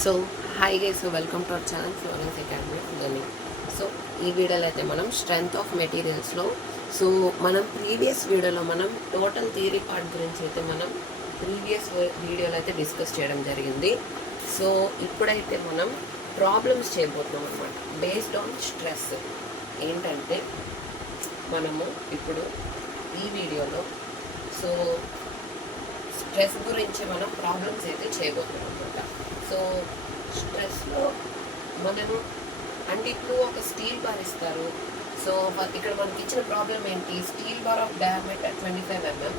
So hi guys, welcome to our channel Florence academy learning. So ఈ వీడియోలో అయితే మనం స్ట్రెంగ్త్ ఆఫ్ మెటీరియల్స్లో మనం ప్రీవియస్ వీడియోలో మనం టోటల్ థియరీ పార్ట్ గురించి అయితే మనం ప్రీవియస్ వీడియోలో అయితే డిస్కస్ చేయడం జరిగింది. సో ఇప్పుడైతే మనం ప్రాబ్లమ్స్ చేయబోతున్నాం అనమాట బేస్డ్ ఆన్ స్ట్రెస్. ఏంటంటే మనము ఇప్పుడు ఈ వీడియోలో సో స్ట్రెస్ గురించి మనం ప్రాబ్లమ్స్ అయితే చేయబోతున్నాం అనమాట. సో స్ట్రెస్లో మనము అంటే ఇప్పుడు ఒక స్టీల్ బార్ ఇస్తారు. సో ఇక్కడ మనకి ఇచ్చిన ప్రాబ్లం ఏంటి, steel bar of diameter 25 mm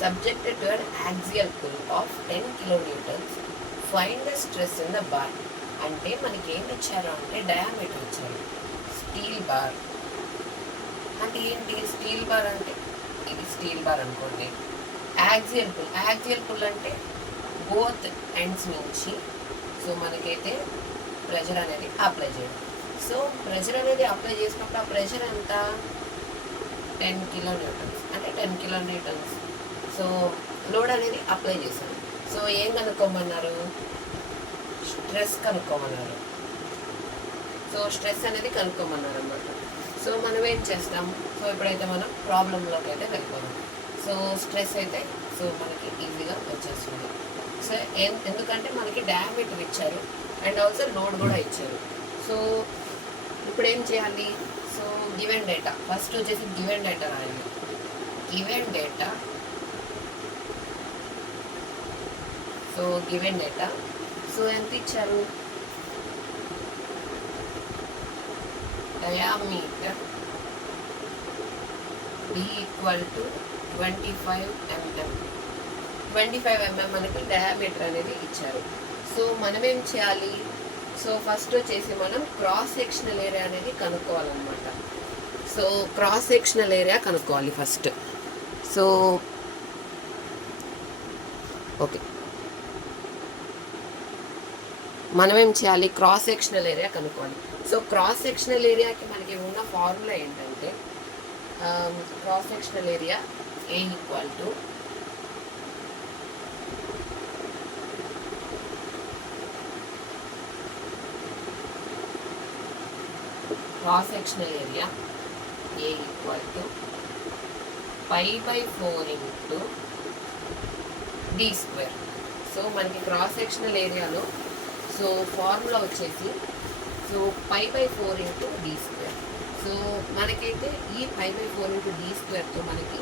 subjected to an axial pull of 10 kilonewtons, find the stress in the bar. అంటే మనకి ఏమి ఇచ్చారు అంటే డయామీటర్ ఇచ్చారు. స్టీల్ బార్ అంటే ఏంటి, స్టీల్ బార్ అంటే ఇది స్టీల్ బార్ అనుకోండి. యాక్సియల్ పుల్ అంటే బోత్ ఎండ్స్ నుంచి సో మనకైతే ప్రెషర్ అనేది అప్లై చేయాలి. సో ప్రెషర్ అనేది అప్లై చేసినప్పుడు ఆ ప్రెషర్ ఎంత 10 kilonewtons, అంటే 10 kilonewtons. సో లోడ్ అనేది అప్లై చేశాను. సో ఏం కనుక్కోమన్నారు, స్ట్రెస్ కనుక్కోమన్నారు. సో స్ట్రెస్ అనేది కనుక్కోమన్నారు అన్నమాట. సో మనం ఏం చేస్తాం, సో ఇప్పుడైతే మనం ప్రాబ్లంలోకి అయితే వెళ్ళిపోదాం. సో స్ట్రెస్ అయితే సో మనకి ఈజీగా వచ్చేస్తుంది. సో ఎందుకంటే మనకి డయామీటర్ ఇచ్చారు అండ్ ఆల్సో లోడ్ కూడా ఇచ్చారు. సో ఇప్పుడు ఏం చేయాలి, సో గివెన్ డేటా ఫస్ట్ వచ్చేసి గివెన్ డేటా రాయాలి. Given data so given data so ఎంత ఇచ్చారు, diameter B equal to 25 mm. 25 mm మనకి డయామీటర్ అనేది ఇచ్చారు. సో మనం ఏం చేయాలి, సో ఫస్ట్ వచ్చేసి మనం క్రాస్ సెక్షనల్ ఏరియా అనేది కనుక్కోవాలన్నమాట. సో క్రాస్ సెక్షనల్ ఏరియా కనుక్కోవాలి ఫస్ట్. సో ఓకే, మనం ఏం చేయాలి, క్రాస్ సెక్షనల్ ఏరియా కనుక్కోవాలి. సో క్రాస్ సెక్షనల్ ఏరియాకి మనకి ఉన్న ఫార్ములా ఏంటంటే cross sectional area A equal to cross sectional area A equal to pi/4 into d square. So మనకి క్రాస్ సెక్షనల్ ఏరియాలో సో ఫార్ములా వచ్చేసి so pi/4 into d square. So మనకైతే ఈ pi/4 into d squareతో మనకి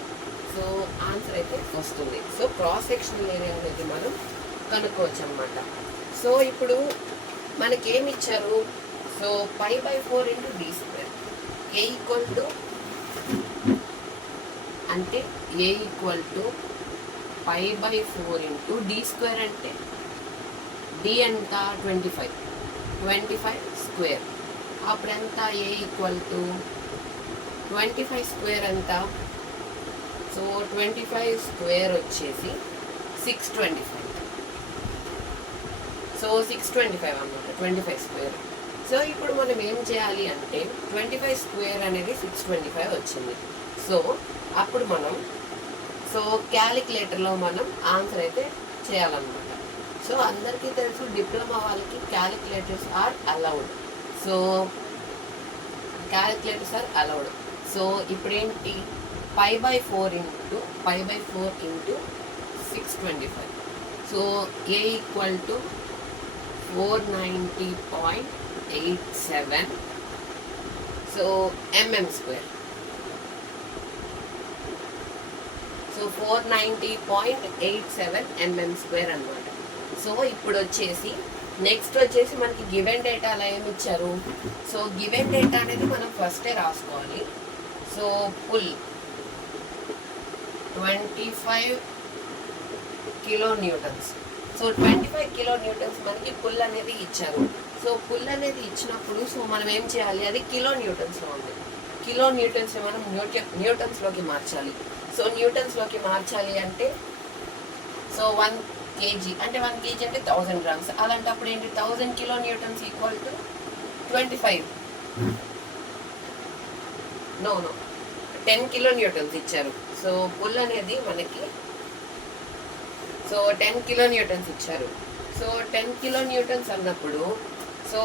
so answer అయితే వస్తుంది. So cross sectional area అనేది మనం కనుక్కోవచ్చు అన్నమాట. సో ఇప్పుడు మనకేమి ఇచ్చారు, so pi/4 into d square. A equal to అంటే A equal to pi/4 into d square అంటే d ఎంత 25 స్క్వేర్. అప్పుడు ఎంత A ఈక్వల్ టు 25 స్క్వేర్ ఎంత, సో 25 స్క్వేర్ వచ్చేసి 625. సో 625 అన్నమాట 25 స్క్వేర్. సో ఇప్పుడు మనం ఏం చేయాలి అంటే 25 స్క్వేర్ అనేది 625 వచ్చింది. సో అప్పుడు మనం సో క్యాలిక్యులేటర్లో మనం ఆన్సర్ అయితే చేయాలన్నమాట. సో అందరికీ తెలుసు డిప్లొమా వాళ్ళకి calculators are allowed. So calculators are allowed. So ఇప్పుడు ఏంటి, pi/4 into 625. So A equal to 490.87 so mm square. So 490.87 mm square అనమాట. సో ఇప్పుడు వచ్చేసి నెక్స్ట్ వచ్చేసి మనకి గివెన్ డేటా అలా ఏమి ఇచ్చారు, సో గివెన్ డేటా అనేది మనం ఫస్టే రాసుకోవాలి. So pull 25 kilonewtons. So 25 kilonewtons మనకి పుల్ అనేది ఇచ్చారు. సో పుల్ అనేది ఇచ్చినప్పుడు సో మనం ఏం చేయాలి, అది కిలోన్యూటన్స్లో ఉంది. కిలోన్యూటన్స్ని మనం న్యూటన్స్లోకి మార్చాలి. సో న్యూటన్స్లోకి మార్చాలి అంటే సో 1 kg అంటే 1 kg అంటే 1000 grams. అలాంటప్పుడు ఏంటి 1000 kilonewtons equal to 25 no 10 kilonewtons ఇచ్చారు. సో పుల్ అనేది మనకి సో 10 kilonewtons ఇచ్చారు. సో 10 కిలో న్యూటన్స్ అన్నప్పుడు సో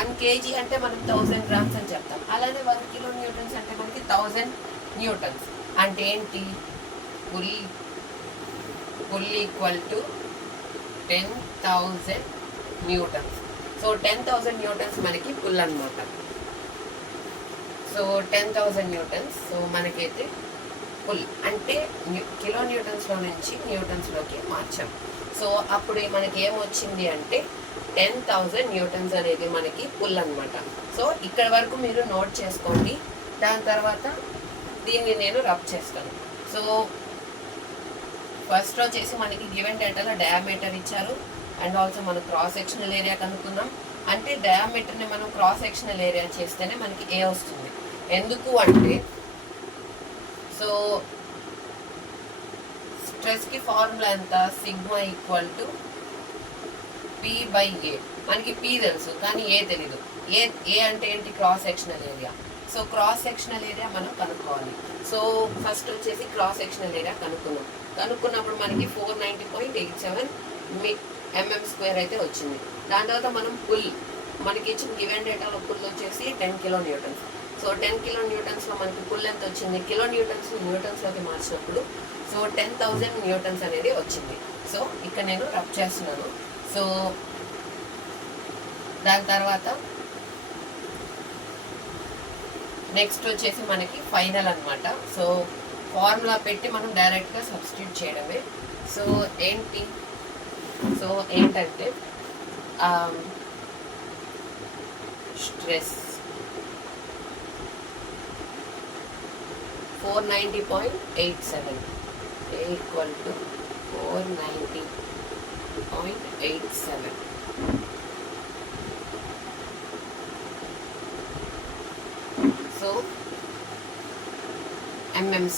1 కేజీ అంటే మనం 1000 గ్రామ్స్ అని చెప్తాం. అలానే 1 కిలో న్యూటన్స్ అంటే మనకి 1000 న్యూటన్స్. అంటే ఏంటి? Pull equal to 10,000 newtons. So 10,000 newtons మనకి పుల్ అనమాట. So 10,000 newtons. సో మనకైతే పుల్ అంటే కిలో న్యూటన్స్లో నుంచి న్యూటన్స్లోకి మార్చాం. సో అప్పుడు మనకి ఏమొచ్చింది అంటే 10,000 న్యూటన్స్ అనేది మనకి పుల్ అనమాట. సో ఇక్కడ వరకు మీరు నోట్ చేసుకోండి. దాని తర్వాత దీన్ని నేను రబ్ చేస్తాను. సో ఫస్ట్ వచ్చేసి మనకి గివెన్ డేటాలో డయామీటర్ ఇచ్చారు అండ్ ఆల్సో మనం క్రాస్ సెక్షనల్ ఏరియా కనుక్కున్నాం. అంటే డయామీటర్ని మనం క్రాస్ సెక్షనల్ ఏరియా చేస్తేనే మనకి ఏ వస్తుంది. ఎందుకు అంటే సో స్ట్రెస్కి ఫార్ములా ఎంత? Sigma equal to P by A. మనకి పి తెలుసు కానీ ఏ తెలీదు. ఏ అంటే ఏంటి? Cross sectional area. So cross sectional area మనం కనుక్కోవాలి. సో ఫస్ట్ వచ్చేసి క్రాస్ సెక్షనల్ ఏరియా కనుక్కున్నప్పుడు మనకి 490.87 mm² అయితే వచ్చింది. దాని తర్వాత మనం పుల్ మనకి ఇచ్చిన గివెన్ డేటాలో పుల్ వచ్చేసి 10 కిలో న్యూటన్స్. సో 10 కిలో న్యూటన్స్లో మనకి పుల్ ఎంత వచ్చింది? కిలో న్యూటన్స్లోకి మార్చినప్పుడు సో 10,000 న్యూటన్స్ అనేది వచ్చింది. సో ఇక్కడ నేను రబ్ చేస్తున్నాను. సో దాని తర్వాత నెక్స్ట్ వచ్చేసి మనకి ఫైనల్ అనమాట. సో ఫార్ములా పెట్టి మనం డైరెక్ట్గా సబ్స్టిట్యూట్ చేయడమే. సో ఏంటి? సో ఏంటంటే stress 490.87 equal to 490.87. So mm².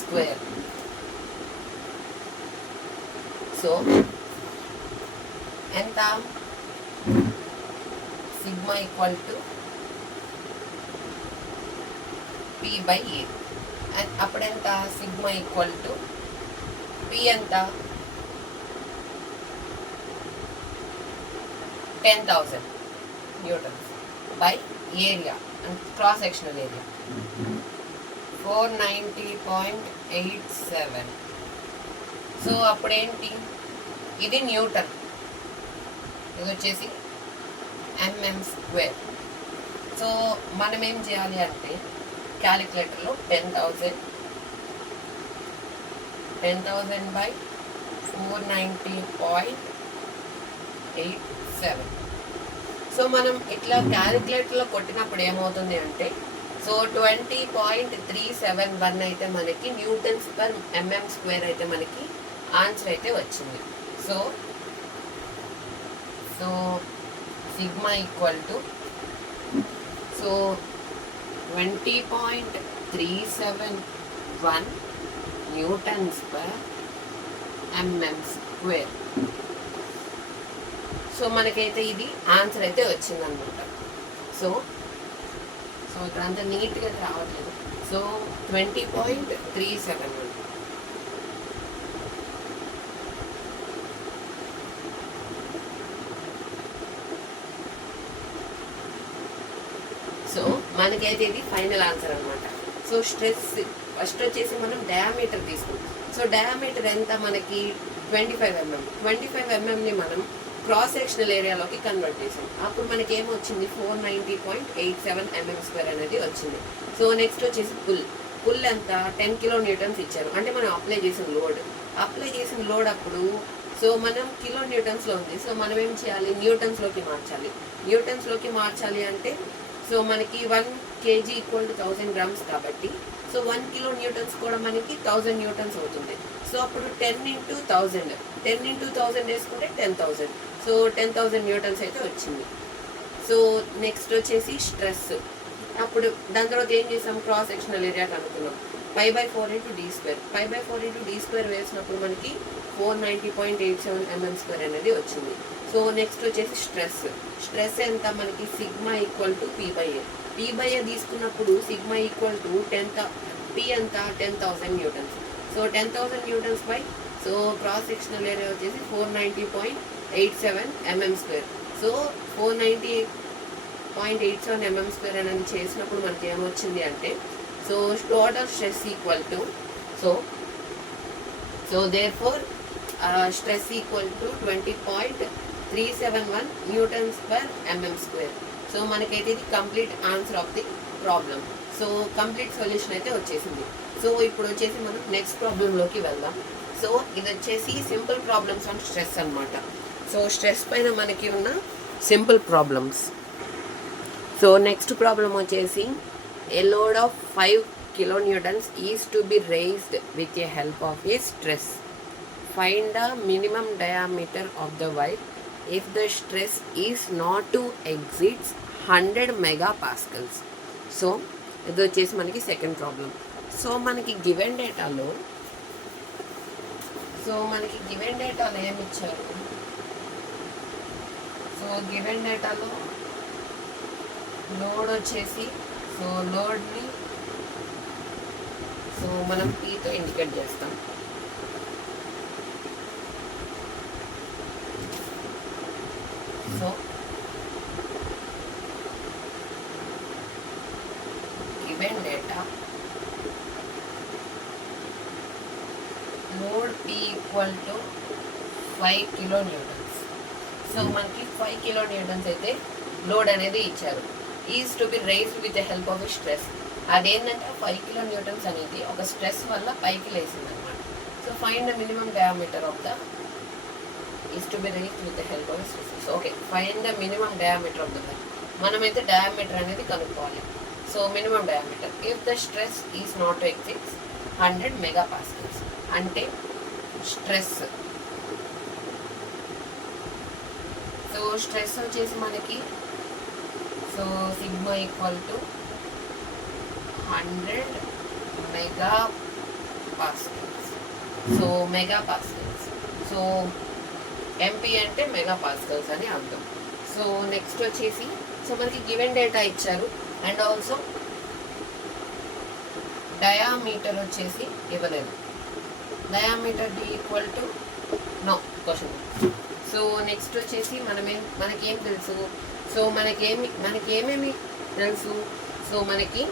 So ఎంత? Sigma equal to P by A. అప్పుడెంత? సిగ్మా ఈక్వల్ టు పి ఎంత? 10,000 newtons by area cross sectional area 490.87. So అప్పుడేంటి? ఇది న్యూటన్, ఇది వచ్చేసి mm². సో మనం ఏం చేయాలి అంటే క్యాలిక్యులేటర్లో 10,000 బై 490.87. సో మనం ఇట్లా క్యాలిక్యులేటర్లో కొట్టినప్పుడు ఏమవుతుంది అంటే సో 20.371 అయితే మనకి న్యూటన్స్ పర్ mm² అయితే మనకి ఆన్సర్ అయితే వచ్చింది. So sigma equal to so 20.371 newtons per mm². So మనకైతే ఇది ఆన్సర్ అయితే వచ్చిందనమాట. సో ఇక్కడంతా నీట్గా రావట్లేదు. సో 20.371. సో మనకైతే ఇది ఫైనల్ ఆన్సర్ అనమాట. సో స్ట్రెస్ ఫస్ట్ వచ్చేసి మనం డయామీటర్ తీసుకుంటాం. సో డయామీటర్ ఎంత? మనకి 25 mm. 25 mmని మనం క్రాస్ సెక్షనల్ ఏరియాలోకి కన్వర్ట్ చేసాం. అప్పుడు మనకి ఏమొచ్చింది? 490.87 mm² అనేది వచ్చింది. సో నెక్స్ట్ వచ్చేసి పుల్ ఎంత? 10 కిలో న్యూటన్స్ ఇచ్చారు. అంటే మనం అప్లై చేసిన లోడ్ అప్పుడు సో మనం కిలో న్యూటన్స్లో ఉంది. సో మనం ఏం చేయాలి? న్యూటన్స్లోకి మార్చాలి అంటే సో మనకి 1 kg ఈక్వల్ టు 1000 గ్రామ్స్ కాబట్టి సో 1 కిలో న్యూటన్స్ కూడా మనకి 1000 న్యూటన్స్ అవుతుంది. సో అప్పుడు 10 × 1000 వేసుకుంటే 10,000. సో 10,000 న్యూటన్స్ అయితే వచ్చింది. సో నెక్స్ట్ వచ్చేసి స్ట్రెస్. అప్పుడు దాని తర్వాత ఏం చేసాం? Cross sectional area కనుక్కున్నాం. π/4 × d². π/4 × d² వేసినప్పుడు మనకి 490.87 mm² అనేది వచ్చింది. సో నెక్స్ట్ వచ్చేసి స్ట్రెస్ ఎంత? మనకి sigma equal to p/a. p/a తీసుకున్నప్పుడు సిగ్మా ఈక్వల్ టు p ఎంత? 10,000 newtons. So 10,000 newtons by so cross sectional area వచ్చేసి 490.87 87 mm square. So 498.87 mm square అనేది చేసినప్పుడు మనకి ఏమొచ్చింది అంటే so total stress equal to so therefore stress equal to 20.371 newtons per mm square. So మనకైతే ఇది complete answer of the problem. So complete solution అయితే వచ్చేసింది. సో ఇప్పుడు వచ్చేసి మనం నెక్స్ట్ ప్రాబ్లంలోకి వెళ్దాం. సో ఇది వచ్చేసి సింపుల్ ప్రాబ్లమ్స్ ఆన్ స్ట్రెస్ అనమాట. సో స్ట్రెస్ పైన మనకి ఉన్న simple problems. So next problem వచ్చేసి a load of 5 kilonewtons is to be raised with a help of a stress. Find the minimum diameter of the wire if the stress is not to exceeds 100 megapascals. So ఇది వచ్చేసి మనకి second problem. So మనకి given డేటాలో ఏమి ఇచ్చారు? So given డేటాలో load వచ్చేసి so లోడ్ని so మనం పీతో ఇండికేట్ చేస్తాం. So given data load P equal to 5 kilonewtons. So మనకి 5 kilonewtons అయితే లోడ్ అనేది ఇచ్చారు. Is to be raised with the help of stress. అదేంటంటే 5 kilonewtons అనేది ఒక స్ట్రెస్ వల్ల పైకి లేసింది అనమాట. So find the minimum diameter of the is to be raised with the help of stress. So okay, find the minimum diameter of the wire. మనమైతే diameter అనేది కనుక్కోవాలి. So minimum diameter if the stress is not to exceeds 100 megapascals. అంటే stress so stress వచ్చేసి మనకి so sigma equal to 100 megapascals. So megapascals. So MP అంటే megapascals అని అర్థం. So next వచ్చేసి సో మనకి గివెన్ డేటా ఇచ్చారు అండ్ ఆల్సో డయామీటర్ వచ్చేసి ఇవ్వలేదు. Diameter D equal to no question. So next వచ్చేసి మనకేం తెలుసు? సో మనకేమేమి తెలుసు? సో మనకి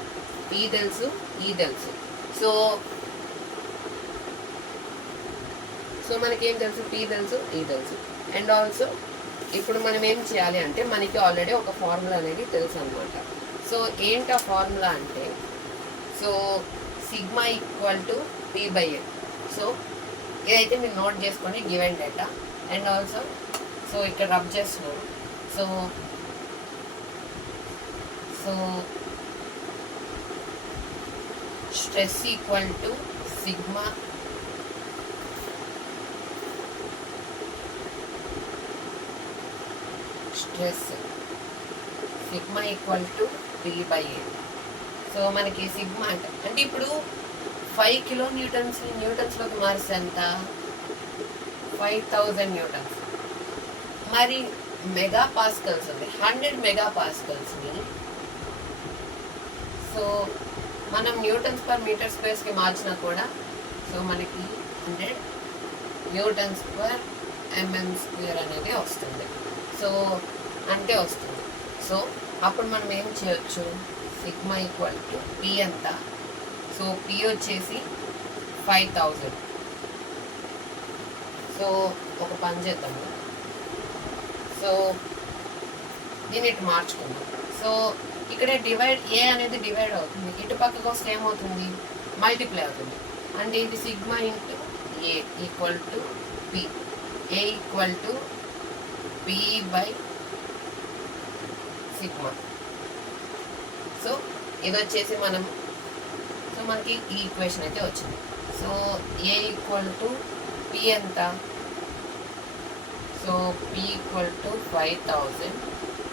పి తెలుసు, ఈ తెలుసు. సో మనకేం తెలుసు? పి తెలుసు, ఈ తెలుసు. అండ్ ఆల్సో ఇప్పుడు మనం ఏం చేయాలి అంటే మనకి ఆల్రెడీ ఒక ఫార్ములా అనేది తెలుసు అనమాట. సో ఏంటి ఆ ఫార్ములా అంటే so sigma equal to P by A. So ఇదైతే మీరు నోట్ చేసుకోండి given data. And also so ఇక్కడ రబ్ చేస్తున్నాను. So stress equal to sigma equal to P by A. So మనకి సిగ్మా అంటే ఇప్పుడు 5 kilonewtons న్యూటన్స్లోకి మారిస్తే ఎంత? 5000 న్యూటన్స్. మరి మెగాపాస్కల్స్ ఉంది 100 megapascalsని సో మనం న్యూటన్స్ పర్ మీటర్ స్క్వేర్స్కి మార్చినా కూడా సో మనకి 100 న్యూటన్స్ పర్ mm స్క్వేర్ అనేది వస్తుంది. సో అంటే వస్తుంది. సో అప్పుడు మనం ఏం చేయొచ్చు? సిగ్మా ఈక్వల్ టు పి ఎంత? సో పి వచ్చేసి 5000. సో ఒక పని చేద్దాము. సో దీన్ని ఇటు మార్చుకుందాం. సో ఇక్కడ డివైడ్ ఏ అనేది డివైడ్ అవుతుంది. ఇటు పక్కకు వస్తే ఏమవుతుంది? మల్టిప్లై అవుతుంది. అంటే ఇది sigma into A equal to P. A equal to P by sigma. So ఇది వచ్చేసి సో మనకి ఈ ఈక్వేషన్ అయితే వచ్చింది. So A equal to P ఎంత? So P equal to 5000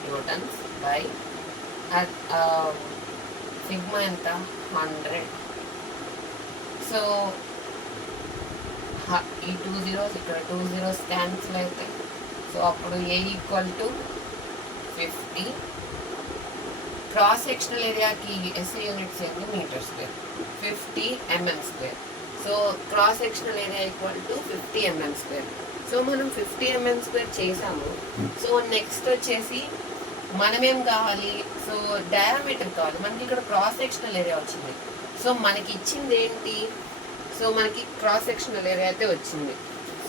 newtons by sigma ఎంత? 100. సో ఈ 2 zeros ఇక్కడ 2 zeros క్యాన్సిల్ అవుతాయి. సో అప్పుడు A equal to 50. Cross sectional ఏరియాకి ఎస్ఐ యూనిట్స్ ఏంటి? Metre square. 50 mm square. So cross sectional area equal to 50 mm square. So మనం 50 mm² చేసాము. So next వచ్చేసి మనమేం కావాలి, సో డయామీటర్ కావాలి. మనకి ఇక్కడ క్రాస్ సెక్షనల్ ఏరియా వచ్చింది. సో మనకి ఇచ్చింది ఏంటి, సో మనకి క్రాస్ సెక్షనల్ ఏరియా అయితే వచ్చింది.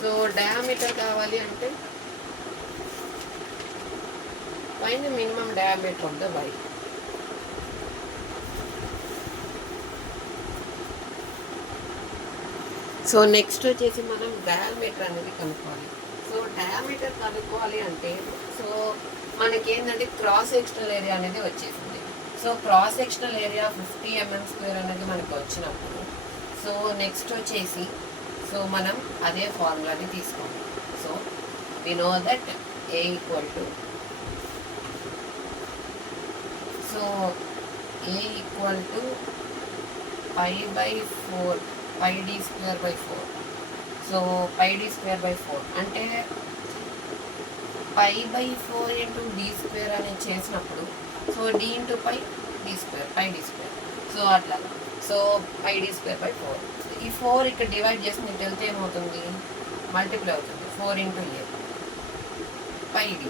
సో డయామీటర్ కావాలి అంటే find the minimum diameter of the wire. So next వచ్చేసి మనం డయామీటర్ అనేది కనుక్కోవాలి. సో డయామీటర్ కనుక్కోవాలి అంటే సో మనకి ఏంటంటే క్రాస్ సెక్షనల్ ఏరియా అనేది వచ్చేసింది. So cross sectional area 50 mm² అనేది మనకు వచ్చినప్పుడు సో నెక్స్ట్ వచ్చేసి సో మనం అదే ఫార్ములాని తీసుకోవాలి. So we know that A equal to so A equal to π/4 πd²/4. So πd²/4 అంటే π/4 ఇంటూ d² అనేది చేసినప్పుడు so d into π d², πd². So అట్లా సో πd²/4. ఈ 4 ఇక్కడ డివైడ్ చేసి నీకు వెళ్తే ఏమవుతుంది, మల్టిప్లై అవుతుంది. 4 ఇంటూ A πd².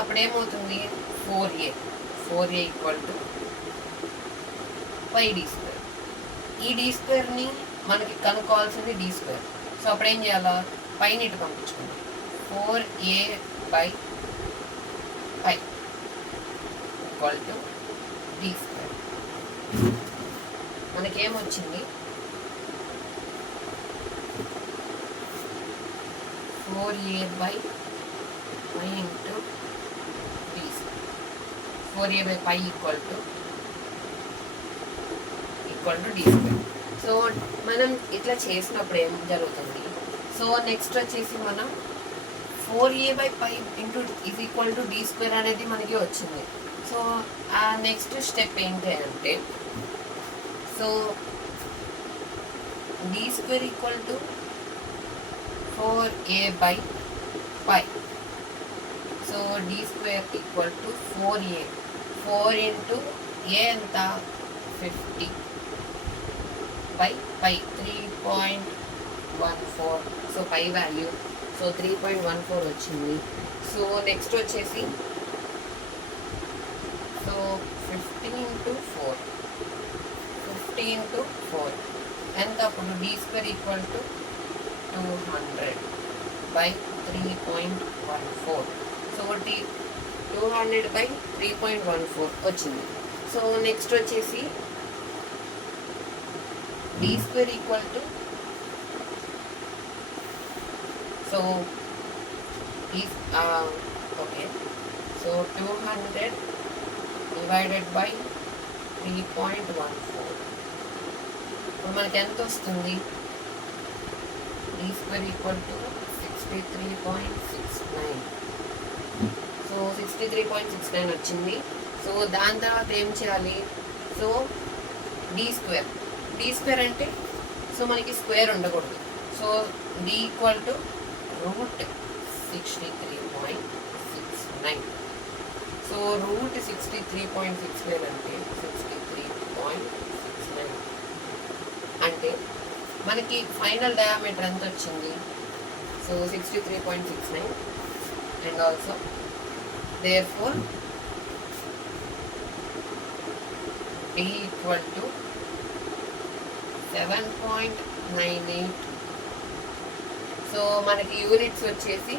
అప్పుడేమవుతుంది 4A ఈక్వల్ టు πd². ఈ d²ని మనకి కనుక్కోవాల్సింది d². సో అప్పుడు ఏం చేయాలా, పైన ఇటు పంపించుకుందాం. 4A/π equal to d². మనకేమొచ్చింది 4A/π into d². 4A/π equal to d². So మనం ఇట్లా చేసినప్పుడు ఏం జరుగుతుంది, సో నెక్స్ట్ వచ్చేసి మనం 4A/π into is equal to d² అనేది మనకి వచ్చింది. సో ఆ నెక్స్ట్ స్టెప్ ఏంటి అంటే so d² equal to 4A/π. So d² equal to 4A. 4 into A ఎంత 50 π 3.14. సో π వాల్యూ సో 3.14 వచ్చింది. సో నెక్స్ట్ వచ్చేసి సో 50 ఇంటూ 4 ఎంత అప్పుడు d² ఈక్వల్ టు 200/3.14. సో 200/3.14 వచ్చింది. సో నెక్స్ట్ వచ్చేసి d² equal to so okay so 200 divided by 3.14. ఇప్పుడు మనకి ఎంత వస్తుంది, d² ఈక్వల్ టు 63.69. సో 63.69 వచ్చింది. సో దాని తర్వాత ఏం చేయాలి, సో d² అంటే సో మనకి స్క్వేర్ ఉండకూడదు. So d equal to √63.69. So √63.69 అంటే 63.69 అంటే మనకి ఫైనల్ డయామీటర్ ఎంత వచ్చింది, so 63.69. And also therefore d equal to 7.98. So మనకి యూనిట్స్ వచ్చేసి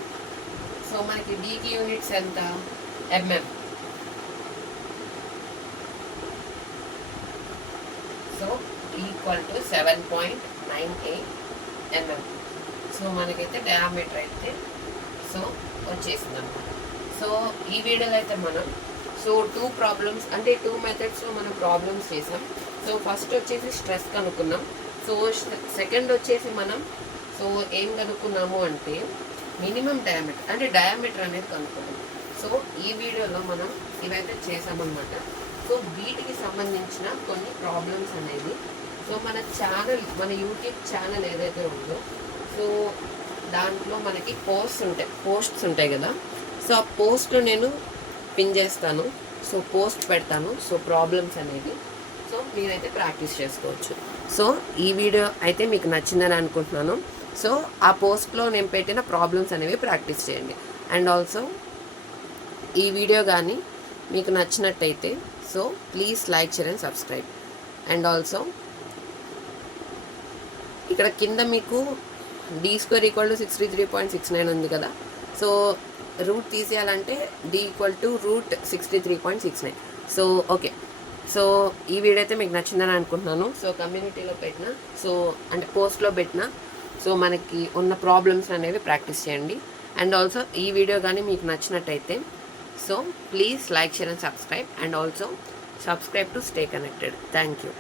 సో మనకి డీకి యూనిట్స్ ఎంత mm. So equal to 7.98 mm. So మనకైతే డయామీటర్ అయితే సో వచ్చేసింది అనమాట. సో ఈ వీడియోలో అయితే మనం సో 2 ప్రాబ్లమ్స్ అంటే 2 మెథడ్స్లో మనం ప్రాబ్లమ్స్ చేసాం. సో ఫస్ట్ వచ్చేసి స్ట్రెస్ కనుక్కున్నాం. సో సెకండ్ వచ్చేసి మనం సో ఏం కనుక్కున్నాము అంటే మినిమం డయామీటర్ అంటే డయామీటర్ అనేది కనుక్కున్నాం. సో ఈ వీడియోలో మనం ఇవైతే చేసామన్నమాట. సో వీటికి సంబంధించిన కొన్ని ప్రాబ్లమ్స్ అనేది సో మన ఛానల్ మన యూట్యూబ్ ఛానల్ ఏదైతే ఉందో సో దాంట్లో మనకి పోస్ట్స్ ఉంటాయి కదా. సో ఆ పోస్ట్ నేను పిన్ చేస్తాను, సో పోస్ట్ పెడతాను. సో ప్రాబ్లమ్స్ అనేది సో మీరైతే ప్రాక్టీస్ చేసుకోవచ్చు. సో ఈ వీడియో అయితే మీకు నచ్చిందని అనుకుంటున్నాను. సో ఆ పోస్ట్లో నేను పెట్టిన ప్రాబ్లమ్స్ అనేవి ప్రాక్టీస్ చేయండి. అండ్ ఆల్సో ఈ వీడియో కానీ మీకు నచ్చినట్టయితే so please like, share and subscribe. And also ఇక్కడ కింద మీకు d² = 63.69 ఉంది కదా. సో రూట్ తీసేయాలంటే d = √63.69. సో ఓకే, సో ఈ వీడియో అయితే మీకు నచ్చిందని అనుకుంటున్నాను. సో కమ్యూనిటీలో పెట్టిన, సో అంటే పోస్ట్లో పెట్టిన, సో మనకి ఉన్న ప్రాబ్లమ్స్ అనేవి ప్రాక్టీస్ చేయండి. అండ్ ఆల్సో ఈ వీడియో కానీ మీకు నచ్చినట్టయితే so please like, share and subscribe. And also subscribe to stay connected. Thank you.